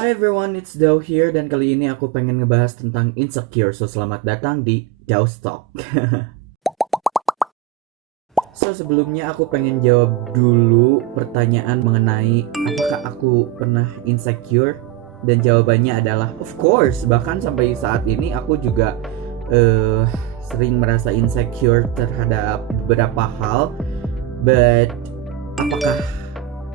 Hi everyone, it's Dao here dan kali ini aku pengen ngebahas tentang insecure. So selamat datang di Dao's Talk. So sebelumnya aku pengen jawab dulu pertanyaan mengenai apakah aku pernah insecure, dan jawabannya adalah of course. Bahkan sampai saat ini aku juga sering merasa insecure terhadap beberapa hal. But apakah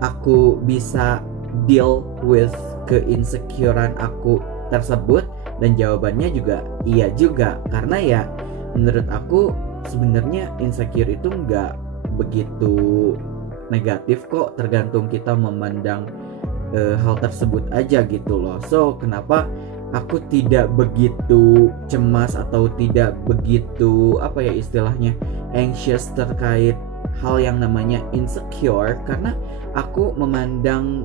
aku bisa deal with keinsecurean aku tersebut? Dan jawabannya juga iya juga, karena ya menurut aku sebenarnya insecure itu nggak begitu negatif kok, tergantung kita memandang hal tersebut aja gitu loh. So kenapa aku tidak begitu cemas atau tidak begitu istilahnya anxious terkait hal yang namanya insecure, karena aku memandang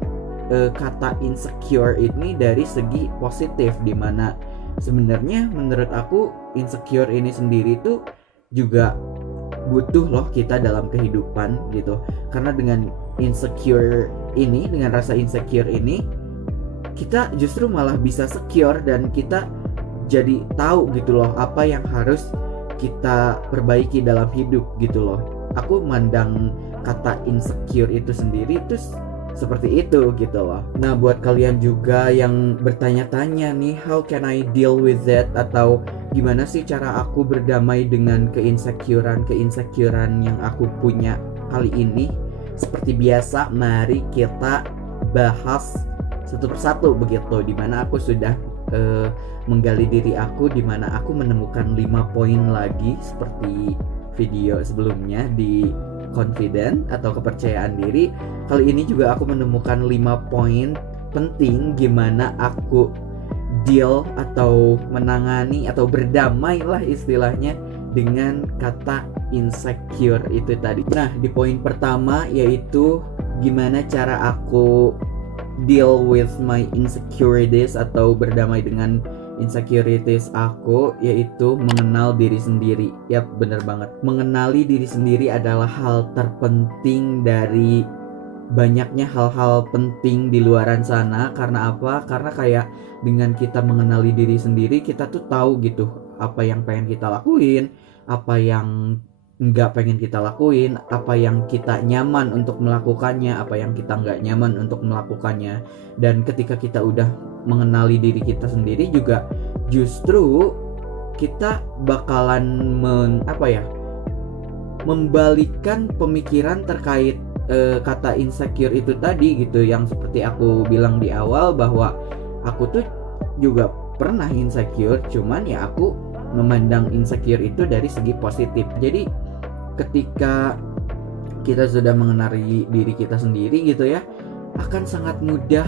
kata insecure ini dari segi positif, dimana sebenarnya menurut aku insecure ini sendiri tuh juga butuh loh kita dalam kehidupan gitu. Karena dengan insecure ini, dengan rasa insecure ini, kita justru malah bisa secure dan kita jadi tahu gitu loh apa yang harus kita perbaiki dalam hidup gitu loh. Aku mandang kata insecure itu sendiri tuh seperti itu gitu loh. Nah buat kalian juga yang bertanya-tanya nih, how can I deal with that, atau gimana sih cara aku berdamai dengan keinsecurean yang aku punya kali ini? Seperti biasa, mari kita bahas satu persatu begitu, dimana aku sudah menggali diri aku, dimana aku menemukan 5 poin lagi seperti video sebelumnya di confident atau kepercayaan diri. Kali ini juga aku menemukan 5 poin penting gimana aku deal atau menangani atau berdamai lah istilahnya dengan kata insecure itu tadi. Nah di poin pertama yaitu gimana cara aku deal with my insecurities atau berdamai dengan insecurities aku, yaitu mengenal diri sendiri. Yap, bener banget. Mengenali diri sendiri adalah hal terpenting dari banyaknya hal-hal penting di luaran sana. Karena apa? Karena kayak dengan kita mengenali diri sendiri, kita tuh tahu gitu apa yang pengen kita lakuin, apa yang nggak pengen kita lakuin, apa yang kita nyaman untuk melakukannya, apa yang kita nggak nyaman untuk melakukannya. Dan ketika kita udah mengenali diri kita sendiri juga, justru kita bakalan membalikkan pemikiran terkait kata insecure itu tadi gitu, yang seperti aku bilang di awal bahwa aku tuh juga pernah insecure, cuman ya aku memandang insecure itu dari segi positif. Jadi ketika kita sudah mengenali diri kita sendiri gitu ya, akan sangat mudah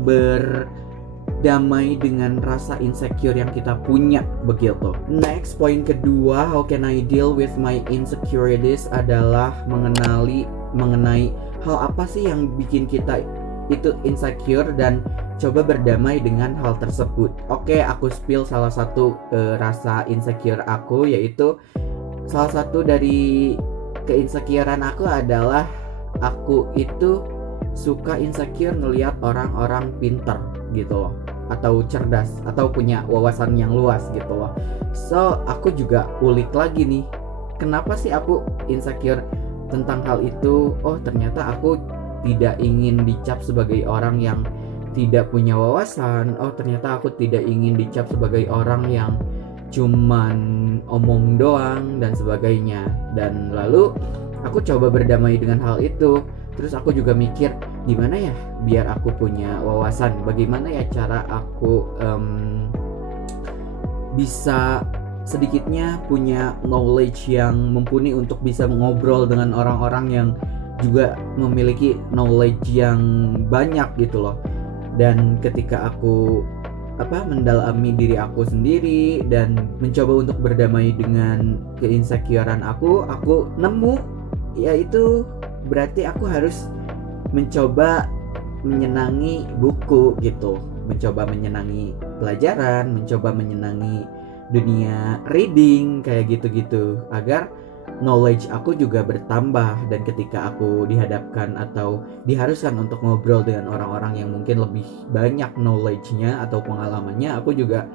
berdamai dengan rasa insecure yang kita punya begitu. Next, poin kedua, how can I deal with my insecurities, adalah mengenai hal apa sih yang bikin kita itu insecure dan coba berdamai dengan hal tersebut. Oke, aku spill salah satu rasa insecure aku, yaitu salah satu dari keinsecurean aku adalah aku itu suka insecure ngelihat orang-orang pintar gitu loh, atau cerdas, atau punya wawasan yang luas gitu loh. So aku juga ulik lagi nih, kenapa sih aku insecure tentang hal itu. Oh ternyata aku tidak ingin dicap sebagai orang yang tidak punya wawasan. Oh ternyata aku tidak ingin dicap sebagai orang yang cuman omong doang dan sebagainya. Dan lalu aku coba berdamai dengan hal itu. Terus aku juga mikir, gimana ya biar aku punya wawasan, bagaimana ya cara aku bisa sedikitnya punya knowledge yang mumpuni untuk bisa ngobrol dengan orang-orang yang juga memiliki knowledge yang banyak gitu loh. Dan ketika aku mendalami diri aku sendiri dan mencoba untuk berdamai dengan keinsecurean aku nemu, yaitu berarti aku harus mencoba menyenangi buku gitu, mencoba menyenangi pelajaran, mencoba menyenangi dunia reading kayak gitu-gitu, agar knowledge aku juga bertambah. Dan ketika aku dihadapkan atau diharuskan untuk ngobrol dengan orang-orang yang mungkin lebih banyak knowledge-nya atau pengalamannya, aku juga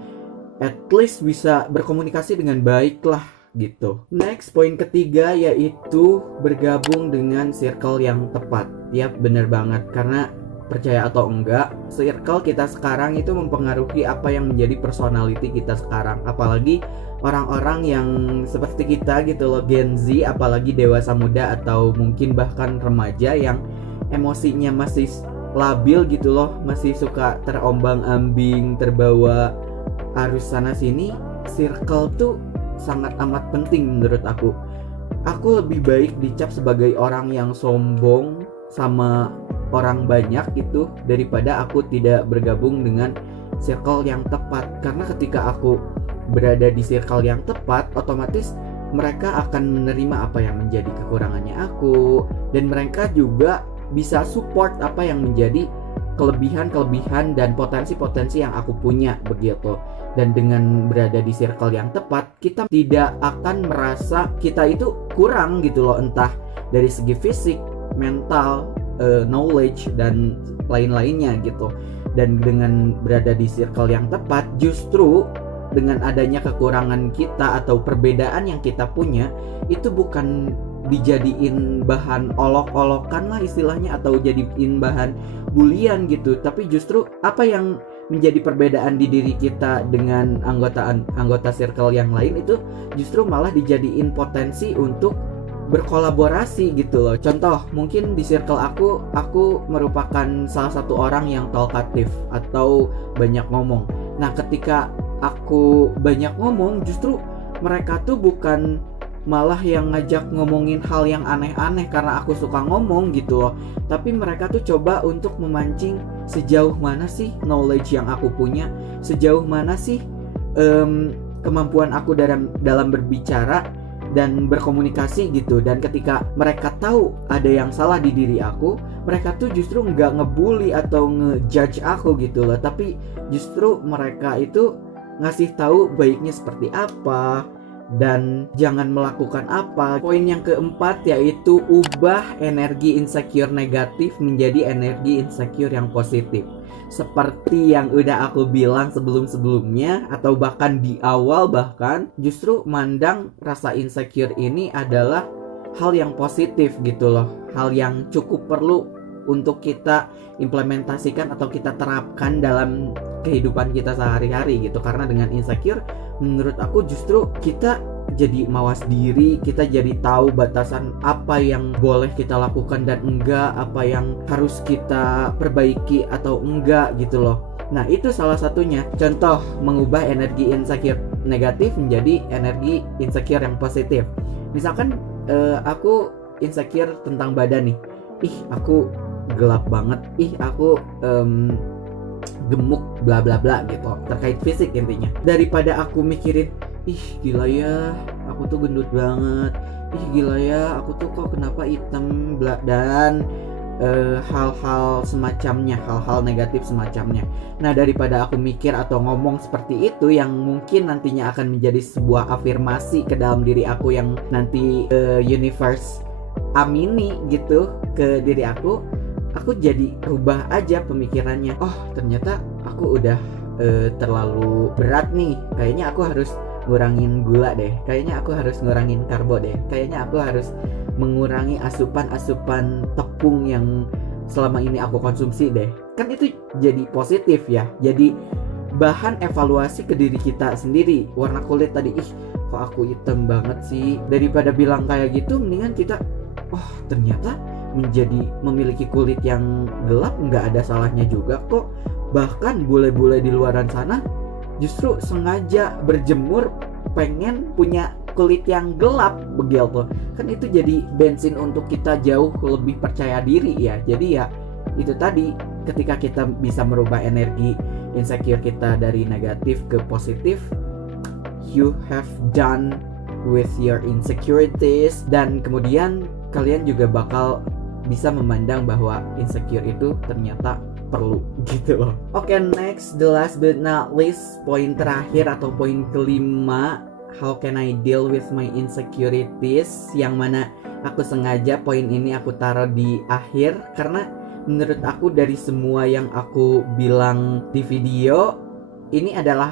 at least bisa berkomunikasi dengan baik lah gitu. Next, poin ketiga yaitu bergabung dengan circle yang tepat. Yap, bener banget, karena percaya atau enggak, circle kita sekarang itu mempengaruhi apa yang menjadi personality kita sekarang. Apalagi orang-orang yang seperti kita gitu loh, Gen Z, apalagi dewasa muda atau mungkin bahkan remaja yang emosinya masih labil gitu loh, masih suka terombang-ambing, terbawa arus sana sini. Circle tuh sangat amat penting menurut aku. Aku lebih baik dicap sebagai orang yang sombong sama orang banyak gitu daripada aku tidak bergabung dengan circle yang tepat. Karena ketika aku berada di circle yang tepat, otomatis mereka akan menerima apa yang menjadi kekurangannya aku, dan mereka juga bisa support apa yang menjadi kelebihan-kelebihan dan potensi-potensi yang aku punya begitu. Dan dengan berada di circle yang tepat, kita tidak akan merasa kita itu kurang gitu loh, entah dari segi fisik, mental, knowledge dan lain-lainnya gitu. Dan dengan berada di circle yang tepat, justru dengan adanya kekurangan kita atau perbedaan yang kita punya, itu bukan dijadiin bahan olok-olokan lah istilahnya, atau jadiin bahan bulian gitu, tapi justru apa yang menjadi perbedaan di diri kita dengan anggota circle yang lain itu justru malah dijadiin potensi untuk berkolaborasi gitu loh. Contoh, mungkin di circle aku merupakan salah satu orang yang talkatif atau banyak ngomong. Nah, ketika aku banyak ngomong, justru mereka tuh bukan malah yang ngajak ngomongin hal yang aneh-aneh karena aku suka ngomong gitu loh, tapi mereka tuh coba untuk memancing sejauh mana sih knowledge yang aku punya, sejauh mana sih kemampuan aku dalam berbicara dan berkomunikasi gitu. Dan ketika mereka tahu ada yang salah di diri aku, mereka tuh justru nggak ngebully atau ngejudge aku gitu loh, tapi justru mereka itu ngasih tahu baiknya seperti apa dan jangan melakukan apa. Poin yang keempat yaitu ubah energi insecure negatif menjadi energi insecure yang positif. Seperti yang udah aku bilang sebelum-sebelumnya atau bahkan di awal, bahkan justru mandang rasa insecure ini adalah hal yang positif gitu loh, hal yang cukup perlu untuk kita implementasikan atau kita terapkan dalam kehidupan kita sehari-hari gitu. Karena dengan insecure, menurut aku justru kita jadi mawas diri, kita jadi tahu batasan apa yang boleh kita lakukan dan enggak, apa yang harus kita perbaiki atau enggak gitu loh. Nah, itu salah satunya. Contoh, mengubah energi insecure negatif menjadi energi insecure yang positif. Misalkan aku insecure tentang badan nih. Ih, aku gelap banget. Ih, aku gemuk bla bla bla gitu, terkait fisik intinya. Daripada aku mikirin, ih gila ya, aku tuh gendut banget, ih gila ya, aku tuh kok kenapa hitam bla, dan hal-hal semacamnya, hal-hal negatif semacamnya. Nah, daripada aku mikir atau ngomong seperti itu yang mungkin nantinya akan menjadi sebuah afirmasi ke dalam diri aku yang nanti universe amini gitu ke diri aku jadi rubah aja pemikirannya. Oh, ternyata aku udah terlalu berat nih, kayaknya aku harus ngurangin gula deh, kayaknya aku harus ngurangin karbo deh, kayaknya aku harus mengurangi asupan tepung yang selama ini aku konsumsi deh. Kan itu jadi positif ya, jadi bahan evaluasi ke diri kita sendiri. Warna kulit tadi, ih kok aku hitam banget sih, daripada bilang kayak gitu, mendingan kita, oh ternyata memiliki kulit yang gelap nggak ada salahnya juga kok. Bahkan bule-bule di luaran sana justru sengaja berjemur pengen punya kulit yang gelap begitu. Kan itu jadi bensin untuk kita jauh lebih percaya diri ya. Jadi ya itu tadi, ketika kita bisa merubah energi insecure kita dari negatif ke positif, you have done with your insecurities, dan kemudian kalian juga bakal bisa memandang bahwa insecure itu ternyata perlu gitu loh. Oke, next, the last but not least, poin terakhir atau poin kelima, how can I deal with my insecurities, yang mana aku sengaja poin ini aku taruh di akhir karena menurut aku dari semua yang aku bilang di video ini adalah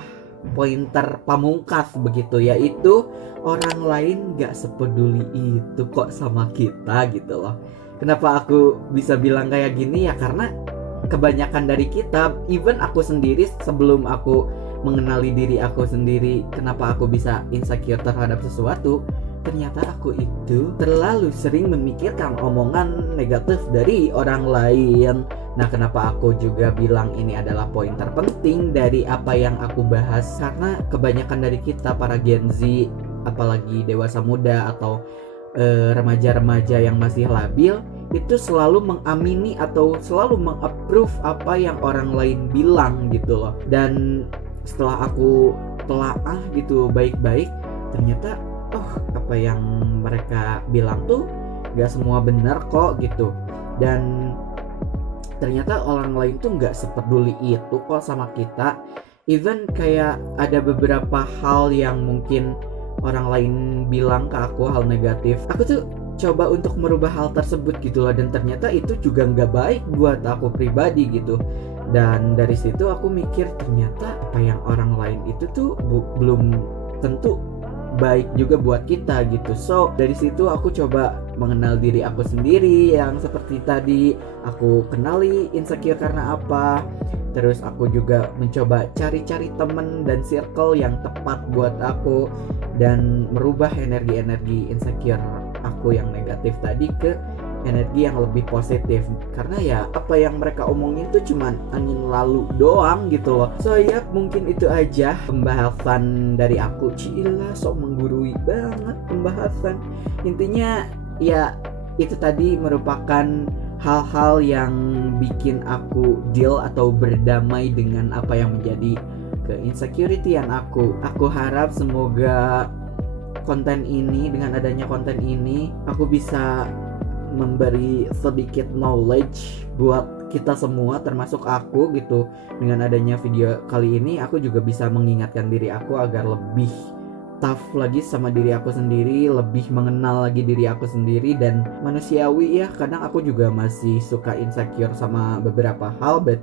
pointer pamungkas begitu, yaitu orang lain gak sepeduli itu kok sama kita gitu loh. Kenapa aku bisa bilang kayak gini ya, karena kebanyakan dari kita, even aku sendiri sebelum aku mengenali diri aku sendiri, kenapa aku bisa insecure terhadap sesuatu, ternyata aku itu terlalu sering memikirkan omongan negatif dari orang lain. Nah, kenapa aku juga bilang ini adalah poin terpenting dari apa yang aku bahas, karena kebanyakan dari kita para Gen Z, apalagi dewasa muda atau remaja-remaja yang masih labil, itu selalu mengamini atau selalu mengapprove apa yang orang lain bilang gitu loh. Dan setelah aku telaah gitu baik-baik, ternyata apa yang mereka bilang tuh gak semua benar kok gitu. Dan ternyata orang lain tuh gak sepeduli itu kok sama kita. Even kayak ada beberapa hal yang mungkin orang lain bilang ke aku hal negatif, aku tuh coba untuk merubah hal tersebut gitu loh. Dan ternyata itu juga gak baik buat aku pribadi gitu. Dan dari situ aku mikir ternyata apa yang orang lain itu tuh belum tentu baik juga buat kita gitu. So dari situ aku coba mengenal diri aku sendiri, yang seperti tadi aku kenali insecure karena apa. Terus aku juga mencoba cari-cari temen dan circle yang tepat buat aku, dan merubah energi-energi insecure aku yang negatif tadi ke energi yang lebih positif. Karena ya apa yang mereka omongin tuh cuman angin lalu doang gitu loh. So ya mungkin itu aja pembahasan dari aku. Cila sok menggurui banget pembahasan. Intinya ya itu tadi merupakan hal-hal yang bikin aku deal atau berdamai dengan apa yang menjadi keinsecurity-an aku. Aku harap semoga konten ini, dengan adanya konten ini, aku bisa memberi sedikit knowledge buat kita semua, termasuk aku gitu. Dengan adanya video kali ini, aku juga bisa mengingatkan diri aku agar lebih tough lagi sama diri aku sendiri, lebih mengenal lagi diri aku sendiri. Dan manusiawi ya, kadang aku juga masih suka insecure sama beberapa hal, but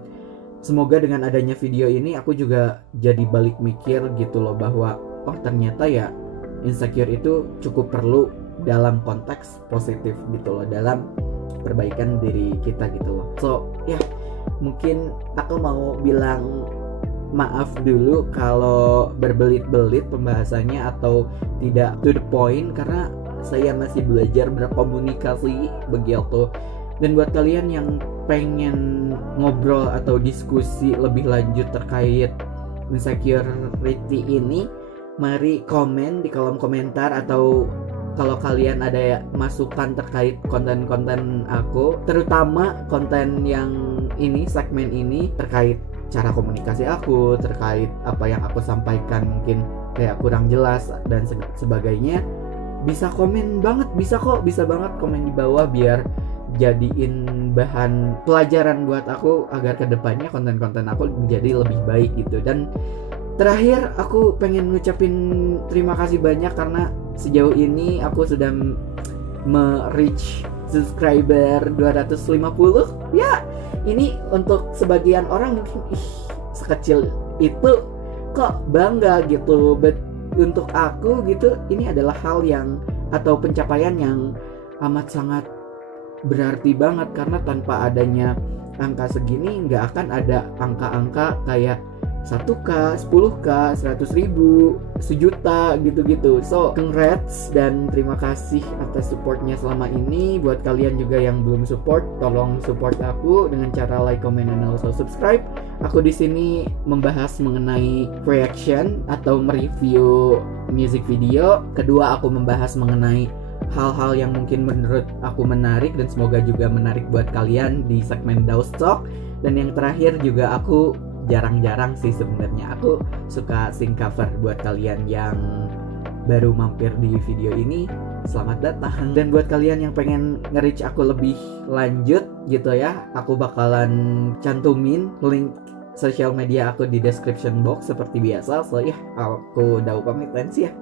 semoga dengan adanya video ini aku juga jadi balik mikir gitu loh, bahwa ternyata ya insecure itu cukup perlu dalam konteks positif gitu loh, dalam perbaikan diri kita gitu loh. So ya mungkin aku mau bilang maaf dulu kalau berbelit-belit pembahasannya atau tidak to the point, karena saya masih belajar berkomunikasi begitu. Dan buat kalian yang pengen ngobrol atau diskusi lebih lanjut terkait insecurity ini, mari komen di kolom komentar, atau kalau kalian ada masukan terkait konten-konten aku, terutama konten yang ini, segmen ini, terkait cara komunikasi aku, terkait apa yang aku sampaikan mungkin kayak kurang jelas dan sebagainya, bisa komen banget, bisa banget komen di bawah, biar jadiin bahan pelajaran buat aku agar kedepannya konten-konten aku menjadi lebih baik gitu. Dan terakhir aku pengen ngucapin terima kasih banyak karena sejauh ini aku sudah me-reach subscriber 250. Ya, ini untuk sebagian orang mungkin sekecil itu kok bangga gitu, but untuk aku gitu ini adalah hal yang atau pencapaian yang amat sangat berarti banget, karena tanpa adanya angka segini nggak akan ada angka-angka kayak 1k, 10k, 100.000, 1 juta gitu-gitu. So congrats dan terima kasih atas supportnya selama ini. Buat kalian juga yang belum support, tolong support aku dengan cara like, comment, and also subscribe. Aku di sini membahas mengenai reaction atau mereview music video. Kedua, aku membahas mengenai hal-hal yang mungkin menurut aku menarik dan semoga juga menarik buat kalian di segmen Daus Talk. Dan yang terakhir juga aku jarang-jarang sih sebenarnya aku suka sing cover. Buat kalian yang baru mampir di video ini, selamat datang. Dan buat kalian yang pengen nge-reach aku lebih lanjut gitu ya, aku bakalan cantumin link sosial media aku di description box seperti biasa. So ya, aku udah pamit, ya.